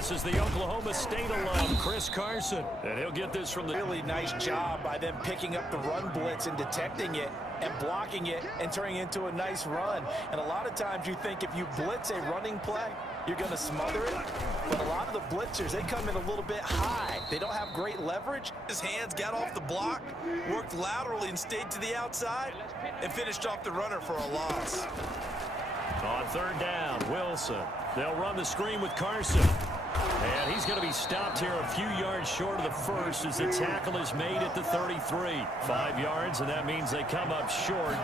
This is the Oklahoma State alum, Chris Carson. And he'll get this from the... Really nice job by them picking up the run blitz and detecting it and blocking it and turning it into a nice run. And a lot of times you think if you blitz a running play, you're going to smother it. But a lot of the blitzers, they come in a little bit high. They don't have great leverage. His hands got off the block, worked laterally and stayed to the outside, and finished off the runner for a loss. On third down, Wilson. They'll run the screen with Carson. And he's going to be stopped here a few yards short of the first as the tackle is made at the 33. 5 yards, and that means they come up short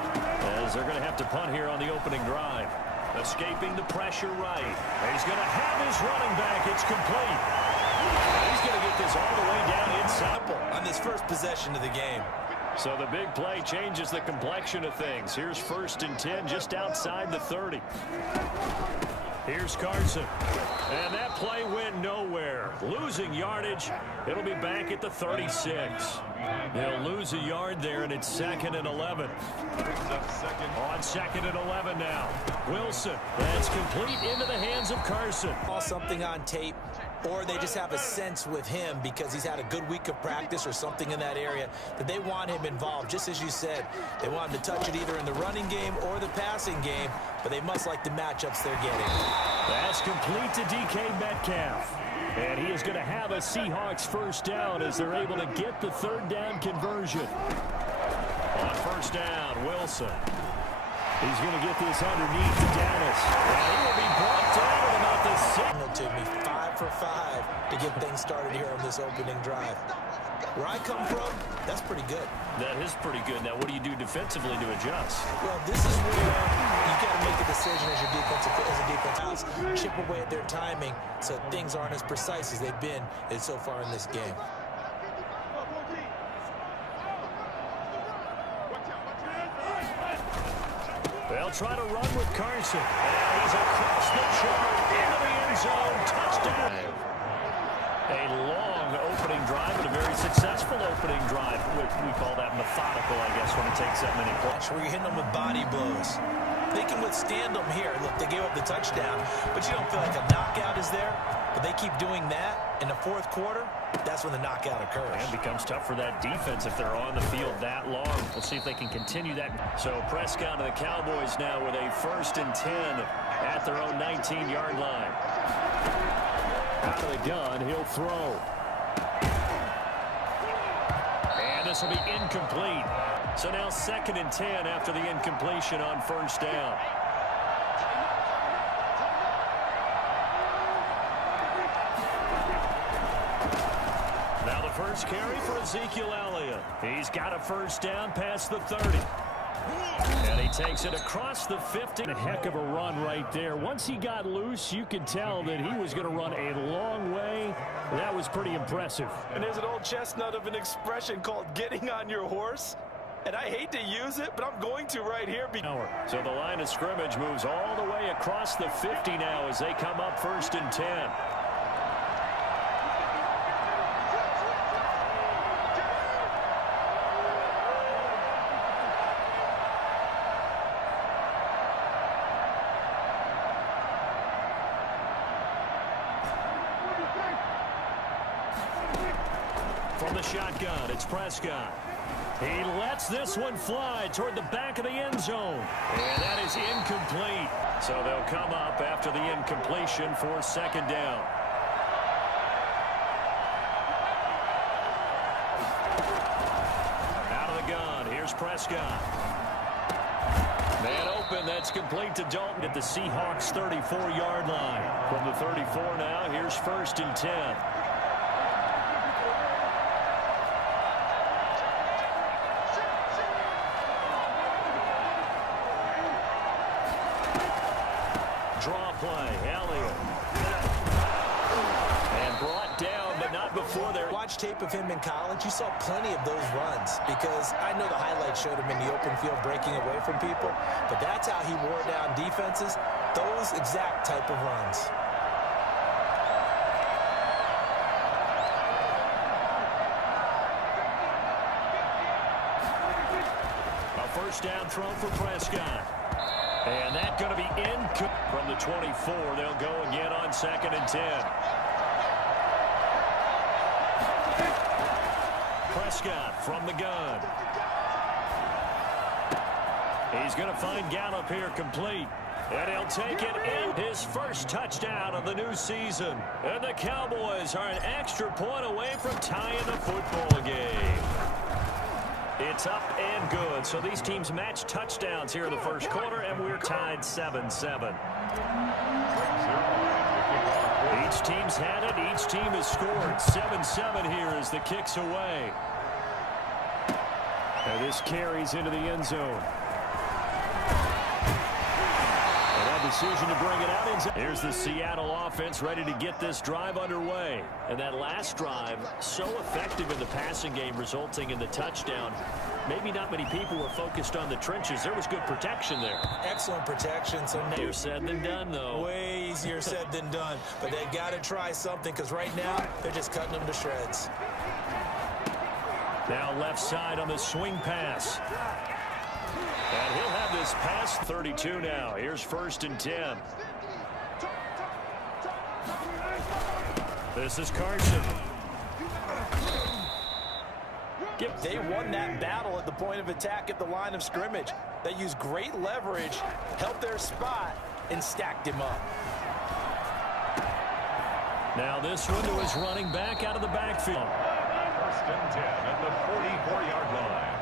as they're going to have to punt here on the opening drive. Escaping the pressure right. He's going to have his running back. It's complete. He's going to get this all the way down inside on this first possession of the game. So the big play changes the complexion of things. Here's 1st and 10 just outside the 30. Here's Carson. And that play went nowhere. Losing yardage. It'll be back at the 36. They'll lose a yard there, and it's 2nd and 11. On 2nd and 11 now. Wilson. That's complete into the hands of Carson. Something on tape, or they just have a sense with him because he's had a good week of practice or something in that area that they want him involved. Just as you said, they want him to touch it either in the running game or the passing game, but they must like the matchups they're getting. That's complete to DK Metcalf. And he is going to have a Seahawks first down as they're able to get the 3rd down conversion. On 1st down, Wilson. He's going to get this underneath to Dennis. And he will be brought down at about the 6. To me, 5 for 5 to get things started here on this opening drive. Where I come from, that's pretty good. That is pretty good. Now, what do you do defensively to adjust? Well, this is where you got to make a decision as a defense house. Chip away at their timing so things aren't as precise as they've been so far in this game. They'll try to run with Carson. And he's across the chart into the end zone. Touchdown. A long opening drive and a very successful opening drive. We call that methodical, I guess, when it takes that many plays. Where you're hitting them with body blows. They can withstand them here. Look, they gave up the touchdown, but you don't feel like a knockout is there. But they keep doing that in the 4th quarter. That's when the knockout occurs. And it becomes tough for that defense if they're on the field that long. We'll see if they can continue that. So Prescott and the Cowboys now with a 1st and 10 at their own 19-yard line. Out of the gun, he'll throw. And this will be incomplete. So now 2nd and 10 after the incompletion on 1st down. Now the first carry for Ezekiel Elliott. He's got a 1st down past the 30. And he takes it across the 50. A heck of a run right there. Once he got loose, you could tell that he was going to run a long way. That was pretty impressive. And there's an old chestnut of an expression called getting on your horse. And I hate to use it, but I'm going to right here. So the line of scrimmage moves all the way across the 50 now as they come up 1st and 10. From the shotgun, it's Prescott. He lets this one fly toward the back of the end zone. And that is incomplete. So they'll come up after the incompletion for 2nd down. Out of the gun, here's Prescott. Man open, that's complete to Dalton at the Seahawks 34-yard line. From the 34 now, here's 1st and 10. Draw play, Elliott. And brought down, but not before there. Watch tape of him in college. You saw plenty of those runs because I know the highlights showed him in the open field breaking away from people, but that's how he wore down defenses, those exact type of runs. A 1st down throw for Prescott. And that's going to be in from the 24. They'll go again on 2nd and 10. Prescott from the gun. He's going to find Gallup here complete. And he'll take it in his first touchdown of the new season. And the Cowboys are an extra point away from tying the football game. It's up and good. So these teams match touchdowns here in the first quarter, and we're tied 7-7. Each team's had it. Each team has scored. 7-7 here as the kick's away. And this carries into the end zone. Decision to bring it out. Here's the Seattle offense ready to get this drive underway. And that last drive, so effective in the passing game, resulting in the touchdown. Maybe not many people were focused on the trenches. There was good protection there. Excellent protection. So easier said than done, though. Way easier said than done. But they've got to try something, because right now they're just cutting them to shreds. Now left side on the swing pass. And he'll have this pass 32 now. Here's 1st and 10. This is Carson. They won that battle at the point of attack at the line of scrimmage. They used great leverage, held their spot, and stacked him up. Now this one to his running back out of the backfield. 1st and 10 at the 44-yard line.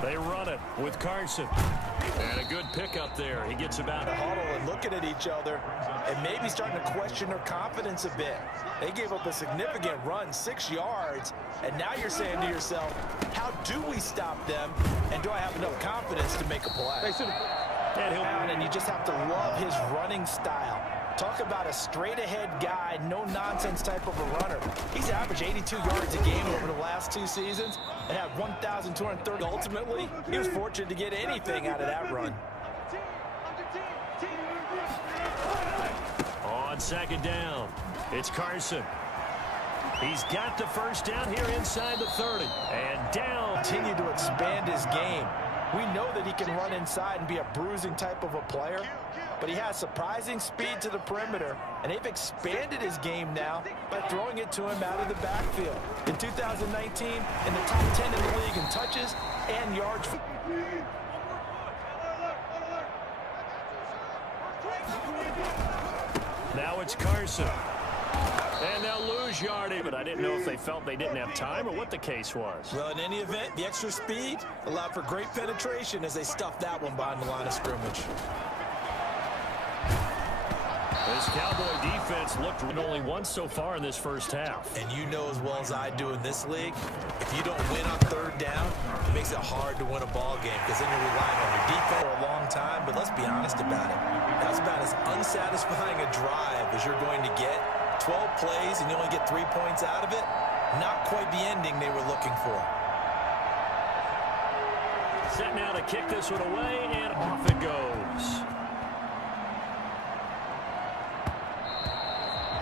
They run it with Carson. And a good pickup there. He gets about the huddle and looking at each other and maybe starting to question their confidence a bit. They gave up a significant run, 6 yards, and now you're saying to yourself, how do we stop them, and do I have enough confidence to make a play? And you just have to love his running style. Talk about a straight-ahead guy, no-nonsense type of a runner. He's averaged 82 yards a game over the last 2 seasons and had 1,230. Ultimately, he was fortunate to get anything out of that run. On 2nd down, it's Carson. He's got the 1st down here inside the 30. And down. Continue to expand his game. We know that he can run inside and be a bruising type of a player, but he has surprising speed to the perimeter, and they've expanded his game now by throwing it to him out of the backfield. In 2019, in the top 10 in the league in touches and yards. Now it's Carson. And they'll lose yardage, but I didn't know if they felt they didn't have time or what the case was. Well, in any event, the extra speed allowed for great penetration as they stuffed that one behind the line of scrimmage. This Cowboy defense looked only once so far in this first half. And you know as well as I do in this league, if you don't win on 3rd down, it makes it hard to win a ball game, because then you're relying on your defense for a long time. But let's be honest about it. That's about as unsatisfying a drive as you're going to get. 12 plays and you only get 3 points out of it. Not quite the ending they were looking for. Set now to kick this one away, and off it goes.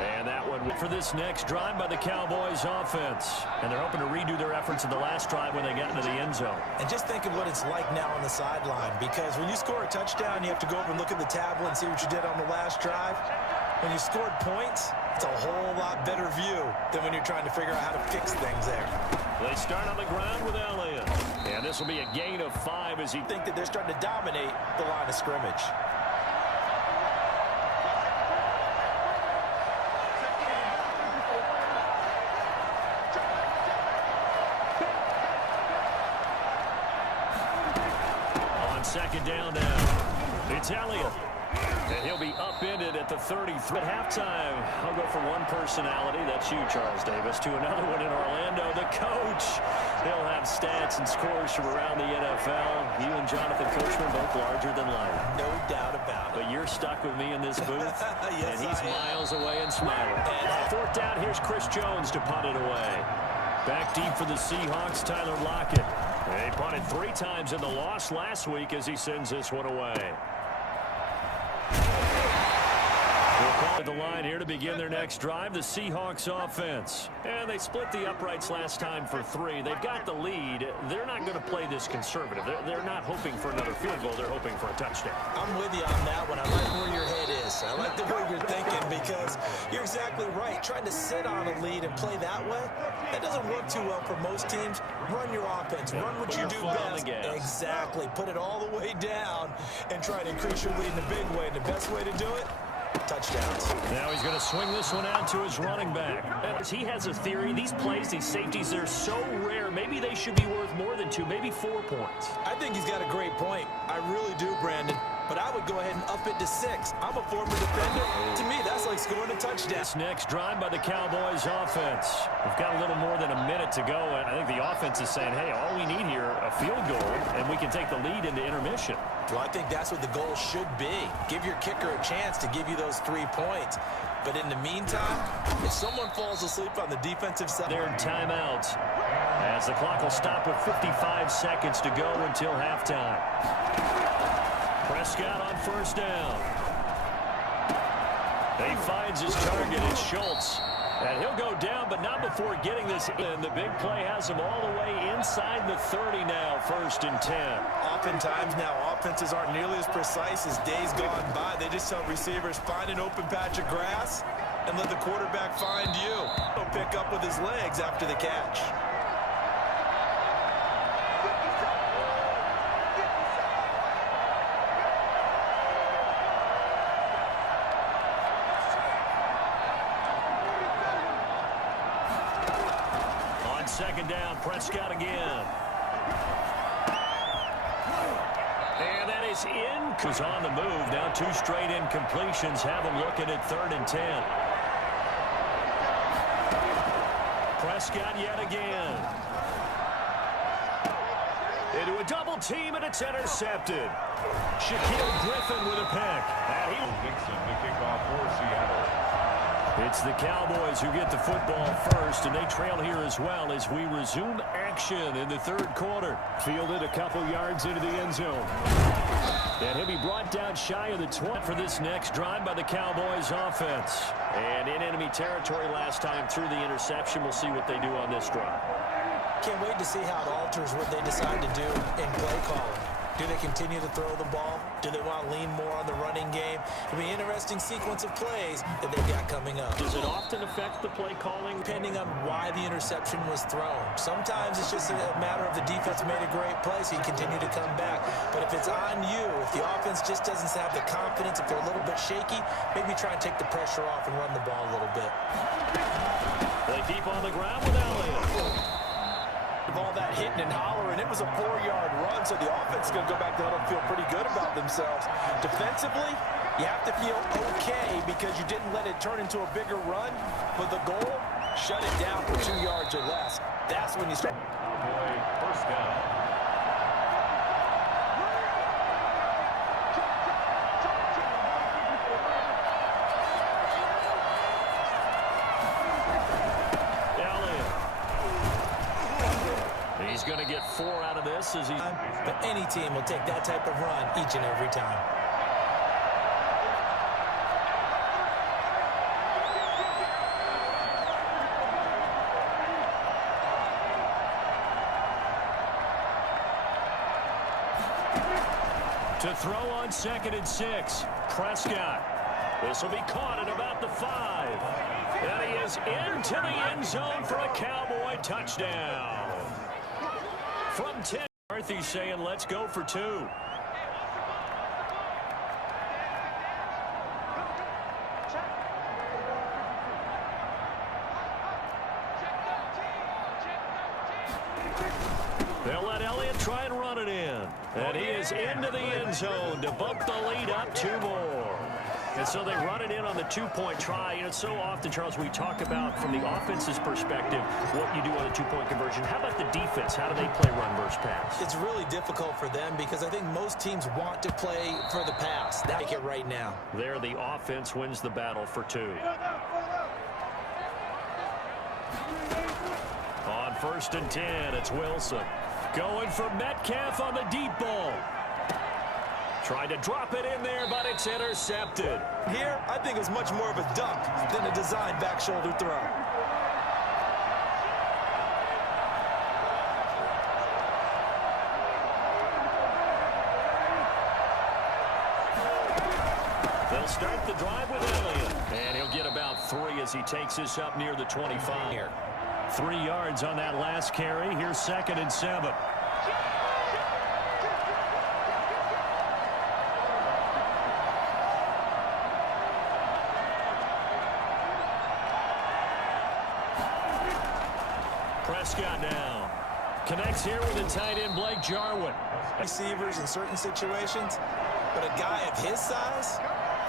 And that one for this next drive by the Cowboys offense. And they're hoping to redo their efforts in the last drive when they got into the end zone. And just think of what it's like now on the sideline, because when you score a touchdown, you have to go over and look at the tablet and see what you did on the last drive. When you scored points, it's a whole lot better view than when you're trying to figure out how to fix things there. They start on the ground with Elliott. And this will be a gain of 5 as he think that they're starting to dominate the line of scrimmage. On 2nd down now, it's Elliott. And he'll be upended at the 33. At halftime, I'll go from one personality, that's you, Charles Davis, to another one in Orlando, the coach. He'll have stats and scores from around the NFL. You and Jonathan Coachman both larger than life. No doubt about it. But you're stuck with me in this booth, yes, and he's miles away and smiling. And 4th down, here's Chris Jones to punt it away. Back deep for the Seahawks, Tyler Lockett. They punted 3 times in the loss last week as he sends this one away. We'll call it the line here to begin their next drive, the Seahawks offense. And they split the uprights last time for 3. They've got the lead. They're not going going to play this conservative. They're not hoping for another field goal. They're hoping for a touchdown. I'm with you on that one. I like where your head is. I like the way you're thinking because you're exactly right. Trying to sit on a lead and play that way, that doesn't work too well for most teams. Run your offense. Run what you do best. Exactly. Put it all the way down and try to increase your lead in a big way. And the best way to do it, touchdowns. Now he's going to swing this one out to his running back. He has a theory. These plays, these safeties, they're so rare. Maybe they should be worth more than 2, maybe 4 points. I think he's got a great point. I really do, Brandon. But I would go ahead and up it to 6. I'm a former defender. To me, that's like scoring a touchdown. This next drive by the Cowboys offense. We've got a little more than a minute to go, and I think the offense is saying, hey, all we need here, a field goal, and we can take the lead into intermission. Well, I think that's what the goal should be. Give your kicker a chance to give you those 3 points. But in the meantime, if someone falls asleep on the defensive side... They're in timeouts as the clock will stop with 55 seconds to go until halftime. Prescott on first down. He finds his target. It's Schultz. And he'll go down, but not before getting this in. The big play has him all the way inside the 30 now, 1st and 10. Oftentimes now, offenses aren't nearly as precise as days gone by. They just tell receivers, find an open patch of grass and let the quarterback find you. He'll pick up with his legs after the catch. Second down, Prescott again. And that is in. Who's on the move. Now 2 straight incompletions have him looking at 3rd and 10. Prescott yet again. Into a double team, and it's intercepted. Shaquille Griffin with a pick. Dixon to kick off for Seattle. It's the Cowboys who get the football first, and they trail here as well as we resume action in the 3rd quarter. Fielded a couple yards into the end zone. And he'll be brought down shy of the 20 for this next drive by the Cowboys offense. And in enemy territory last time through the interception. We'll see what they do on this drive. Can't wait to see how it alters what they decide to do in play calling. Do they continue to throw the ball? Do they want to lean more on the running game? It'll be an interesting sequence of plays that they've got coming up. Does it often affect the play calling? Depending on why the interception was thrown. Sometimes it's just a matter of the defense made a great play, so you continue to come back. But if it's on you, if the offense just doesn't have the confidence, if they're a little bit shaky, maybe try and take the pressure off and run the ball a little bit. They keep on the ground with Elliott. All that hitting and hollering, it was a 4-yard run, so the offense is going to go back to huddle and feel pretty good about themselves. Defensively, you have to feel okay because you didn't let it turn into a bigger run, but the goal, shut it down for 2 yards or less. That's when you start. First down. He's going to get 4 out of this as he... But any team will take that type of run each and every time. To throw on 2nd and 6, Prescott. This will be caught at about the 5. And he is into the end zone for a Cowboy touchdown. From 10, Marthy's saying, let's go for 2. They'll let Elliott try and run it in. And he is into the end zone to bump the lead up 2 more. And so they run it in on the 2-point try. You know, so often, Charles, we talk about from the offense's perspective what you do on a 2-point conversion. How about the defense? How do they play run versus pass? It's really difficult for them because I think most teams want to play for the pass. They make it right now. There, the offense wins the battle for 2. On 1st and 10, it's Wilson. Going for Metcalf on the deep ball. Tried to drop it in there, but it's intercepted. Here, I think it's much more of a dunk than a designed back shoulder throw. They'll start the drive with Elliott. And he'll get about 3 as he takes this up near the 25 here. 3 yards on that last carry. Here's 2nd and 7. Prescott now connects here with the tight end Blake Jarwin. Receivers in certain situations, but a guy of his size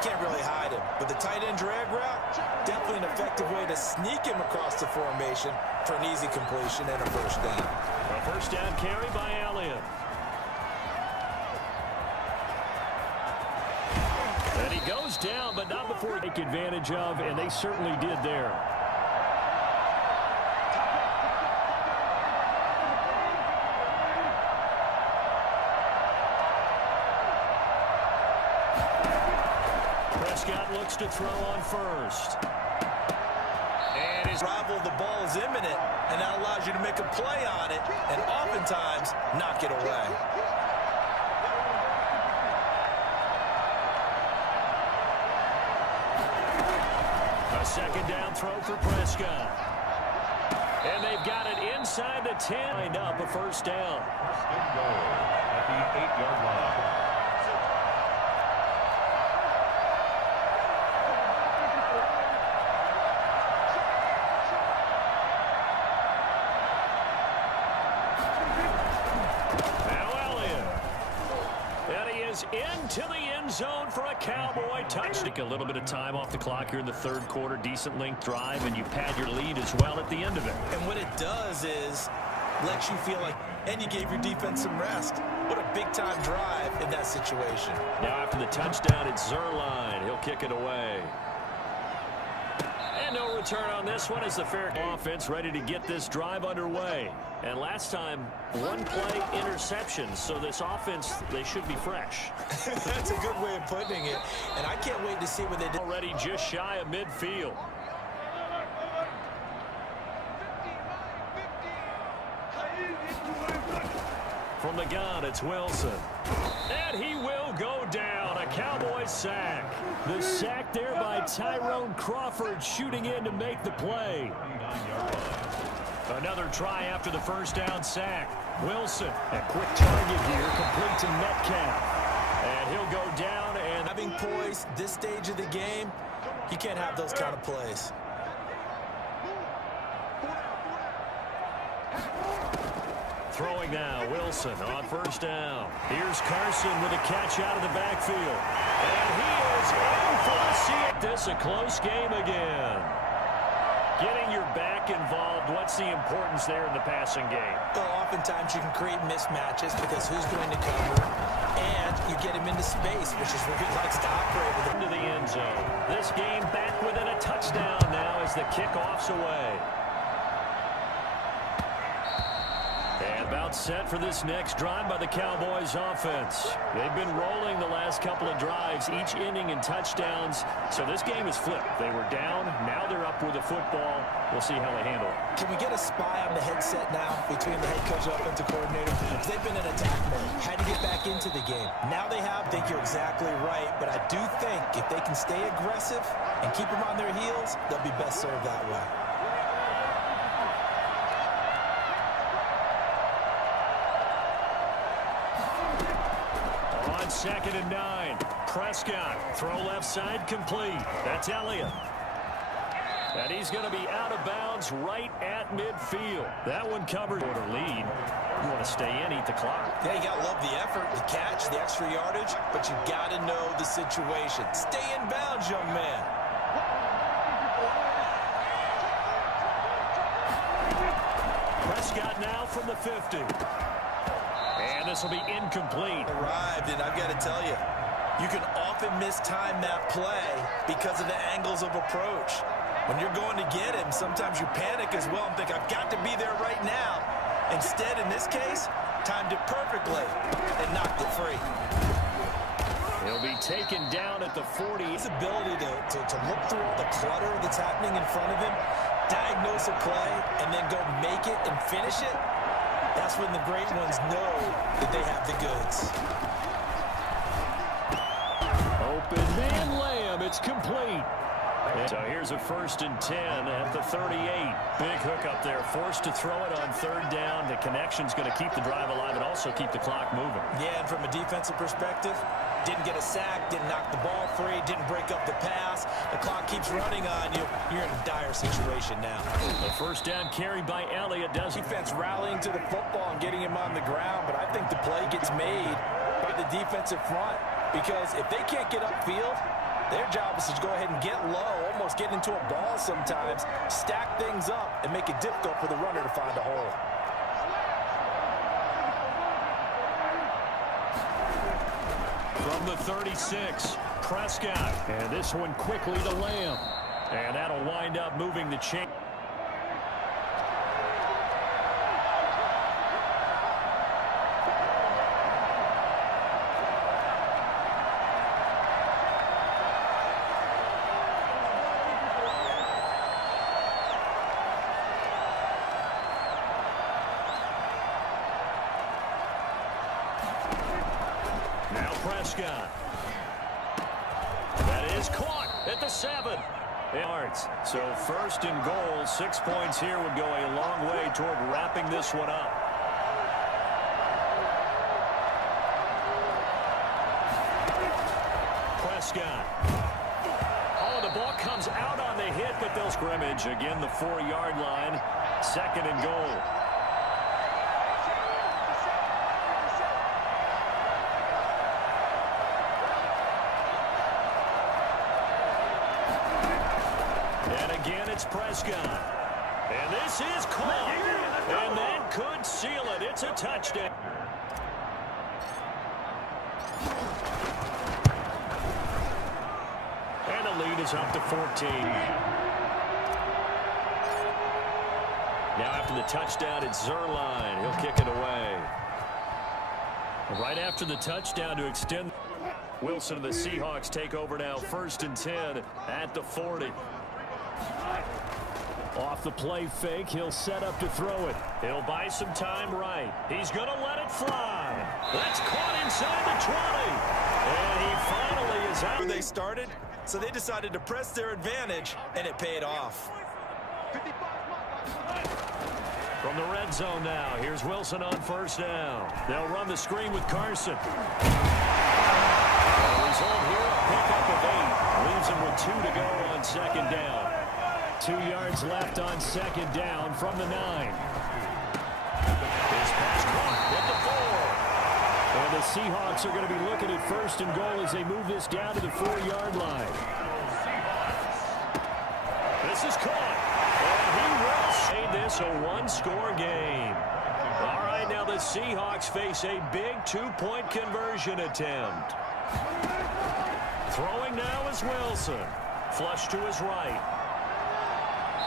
can't really hide him. But the tight end drag route, definitely an effective way to sneak him across the formation for an easy completion and a first down. A first down carry by Elliott. And he goes down, but not before he take advantage of, and they certainly did there. Prescott looks to throw on first. And his rival, the ball is imminent, and that allows you to make a play on it and oftentimes knock it away. A second down throw for Prescott. And they've got it inside the 10. Lined up a first down. First and goal at the 8-yard line. Into the end zone for a Cowboy touchdown. Take a little bit of time off the clock here in the 3rd quarter. Decent length drive, and you pad your lead as well at the end of it. And what it does is lets you feel like, and you gave your defense some rest. What a big-time drive in that situation. Now after the touchdown, it's Zerline. He'll kick it away. And no return on this one as the fair offense ready to get this drive underway. And last time, 1 play interception. So this offense, they should be fresh. That's a good way of putting it. And I can't wait to see what they did. Already just shy of midfield. From the gun, it's Wilson. And he will go down. A Cowboys sack. The sack there by Tyrone Crawford shooting in to make the play. Another try after the first down sack. Wilson, a quick target here, complete to Metcalf. And he'll go down. And having poise this stage of the game, you can't have those kind of plays. Throwing now, Wilson on first down. Here's Carson with a catch out of the backfield. And he is in for a see. This a close game again. Getting your back involved, what's the importance there in the passing game? Well, oftentimes you can create mismatches because who's going to cover, and you get him into space, which is where he likes to operate with him. Into the end zone. This game back within a touchdown now as the kickoff's away. About set for this next drive by the Cowboys offense. They've been rolling the last couple of drives, each inning in touchdowns. So this game is flipped. They were down, now they're up with the football. We'll see how they handle it. Can we get a spy on the headset now between the head coach and offensive coordinator? They've been in attack mode, had to get back into the game. Now they have, I think you're exactly right, but I do think if they can stay aggressive and keep them on their heels, they'll be best served that way. On 2nd and 9, Prescott, throw left side complete. That's Elliott. And he's going to be out of bounds right at midfield. That one covered. Quarter lead. You want to stay in, eat the clock. Yeah, you got to love the effort, the catch, the extra yardage, but you got to know the situation. Stay in bounds, young man. Prescott now from the 50. And this will be incomplete. Arrived, and I've got to tell you, you can often mistime that play because of the angles of approach. When you're going to get him, sometimes you panic as well and think, I've got to be there right now. Instead, in this case, timed it perfectly and knocked it free. He'll be taken down at the 40. His ability to look through all the clutter that's happening in front of him, diagnose a play, and then go make it and finish it, that's when the great ones know that they have the goods. open man lamb. It's complete. So here's a 1st and 10 at the 38. Big hook up there, forced to throw it on 3rd down. The connection's going to keep the drive alive and also keep the clock moving. Yeah, and from a defensive perspective, didn't get a sack, didn't knock the ball free, didn't break up the pass. The clock keeps running on you. You're in a dire situation now. The 1st down carry by Elliott does. Defense rallying to the football and getting him on the ground, but I think the play gets made by the defensive front because if they can't get upfield, their job is to go ahead and get low, almost get into a ball sometimes, stack things up, and make it difficult for the runner to find a hole. From the 36, Prescott. And this one quickly to Lamb. And that'll wind up moving the chain. Now Prescott. That is caught at the 7. Yards. So 1st and goal, 6 points here would go a long way toward wrapping this one up. Prescott. Oh, the ball comes out on the hit, but they'll scrimmage. Again, the 4-yard line. 2nd and goal. Again, it's Prescott. And this is caught. And that could seal it. It's a touchdown. And the lead is up to 14. Now after the touchdown, it's Zerline. He'll kick it away. Right after the touchdown to extend. Wilson and the Seahawks take over now. 1st and 10 at the 40. Off the play fake, he'll set up to throw it. He'll buy some time right. He's going to let it fly. That's caught inside the 20. And he finally is out. They started, so they decided to press their advantage, and it paid off. From the red zone now, here's Wilson on 1st down. They'll run the screen with Carson. The result here, a pickup of 8. Leaves him with 2 to go on 2nd down. 2 yards left on 2nd down from the 9. This pass caught at the 4. And the Seahawks are going to be looking at 1st and goal as they move this down to the 4-yard line. This is caught. And he will say this a 1-score game. All right, now the Seahawks face a big 2-point conversion attempt. Throwing now is Wilson. Flush to his right.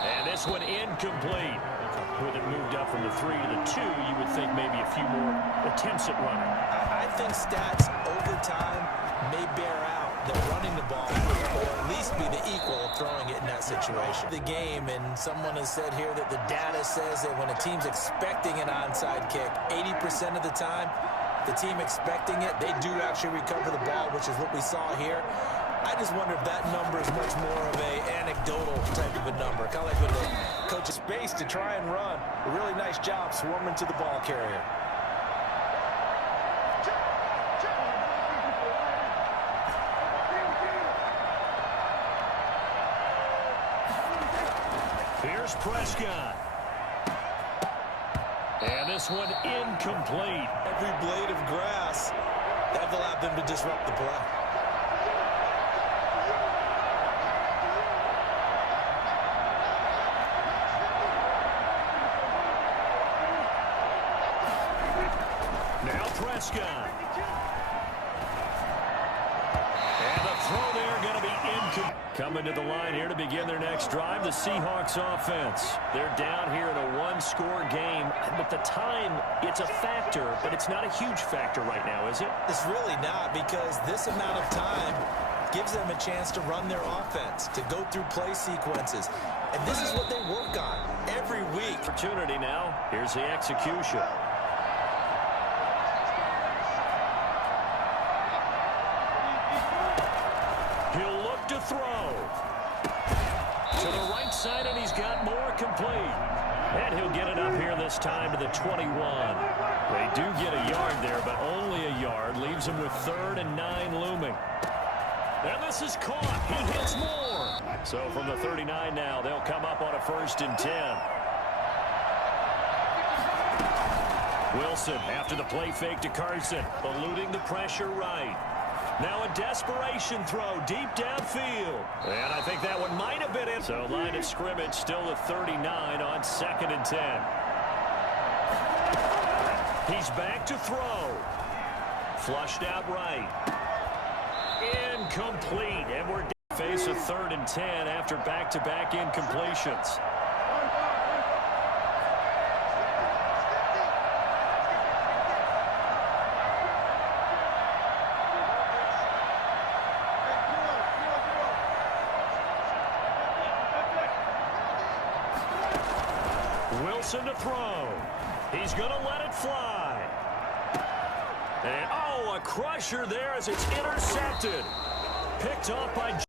And this one incomplete. With it moved up from the 3 to the 2, you would think maybe a few more attempts at running. I think stats over time may bear out that running the ball or at least be the equal of throwing it in that situation. The game, and someone has said here that the data says that when a team's expecting an onside kick, 80% of the time, the team expecting it, they do actually recover the ball, which is what we saw here. I just wonder if that number is much more of a anecdotal type of a number. Kind of like when the coach has space to try and run. A really nice job swarming to the ball carrier. Here's Prescott. And this one incomplete. Every blade of grass, that allowed them to disrupt the play. Now Prescott. And the throw there going to be incomplete. Coming to the line here to begin their next drive, the Seahawks offense. They're down here in a 1-score game. But the time, it's a factor, but it's not a huge factor right now, is it? It's really not, because this amount of time gives them a chance to run their offense, to go through play sequences. And this is what they work on every week. Opportunity now. Here's the execution. inside, and he's got more complete. And he'll get it up here this time to the 21. They do get a yard there, but only a yard. Leaves him with 3rd and 9 looming. And this is caught. He hits more. So from the 39 now, they'll come up on a 1st and 10. Wilson after the play fake to Carson, eluding the pressure right. Now a desperation throw deep downfield. And I think that one might have been in. So line of scrimmage still the 39 on 2nd and 10. He's back to throw. Flushed out right. Incomplete. And we're face a 3rd and 10 after back-to-back incompletions. Wilson to throw. He's going to let it fly. And, oh, a crusher there as it's intercepted. Picked off by